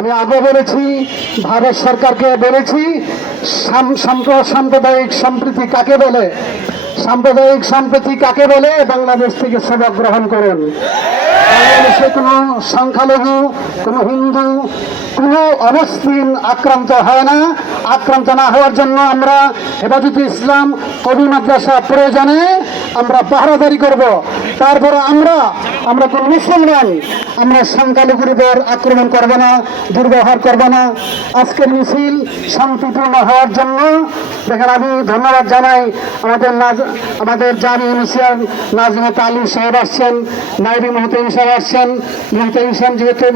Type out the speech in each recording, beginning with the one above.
আমি আগে বলেছি, ভারত সরকারকে বলেছি, সাম্প্রদায়িক সম্প্রীতি কাকে বলে, সাম্প্রদায়িক সম্প্রীতি কাকে বলে বাংলাদেশ থেকে সবক গ্রহণ করুন। বাংলাদেশে কোনো সংখ্যালঘু, কোনো হিন্দু, কোনো অমুসলিম আক্রান্ত হয় না। আক্রান্ত না হওয়ার জন্য আমরা হেফাজতে ইসলাম কবি মাদ্রাসা প্রয়োজনে আমরা পাহারাদারি করব। তারপরে আমরা কোন মুসলমান, আমরা সংখ্যালঘুদের আক্রমণ করব না, দুর্ব্যবহার করব না। আজকের মিছিল শান্তিপূর্ণ হওয়ার জন্য দেখেন, আমি ধন্যবাদ জানাই আমাদের জামি মিশিয়ার নাজমত আলী সাহেব আসছেন, নাইবি মোহতাইম সাহেব আসছেন। মোহতাইম সাহেব যেহেতু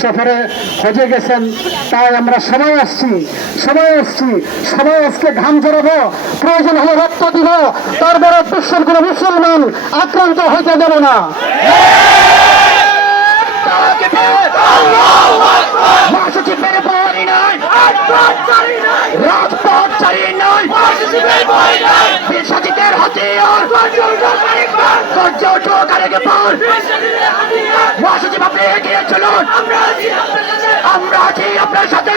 সফরে হজে গেছেন, তাই আমরা সবাই আজকে ঘাম ঝরাবো, প্রয়োজন হলে রক্ত দিব, তারপরে বিশ্বের কোনো মুসলমান আক্রান্ত হইতে দেব না। আমরা আছি আপনার সাথে।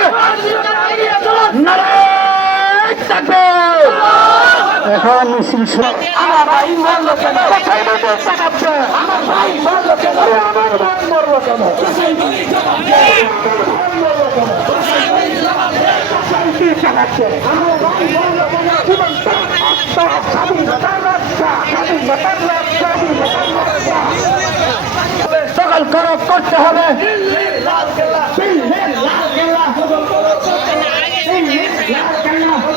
এখন মিছিল আমার ভাই মরলো কেন? কোথায় মতো চাকাচ্ছে? আমার ভাই মরলো কেন? আমার ভাই মরলো কেন? চাকাচ্ছে আমার ভাই মরলো কেন? স্বাধীনতার রাস্তা, স্বাধীনতার রাস্তা, স্বাধীনতার রাস্তা। সকাল করতে হবে।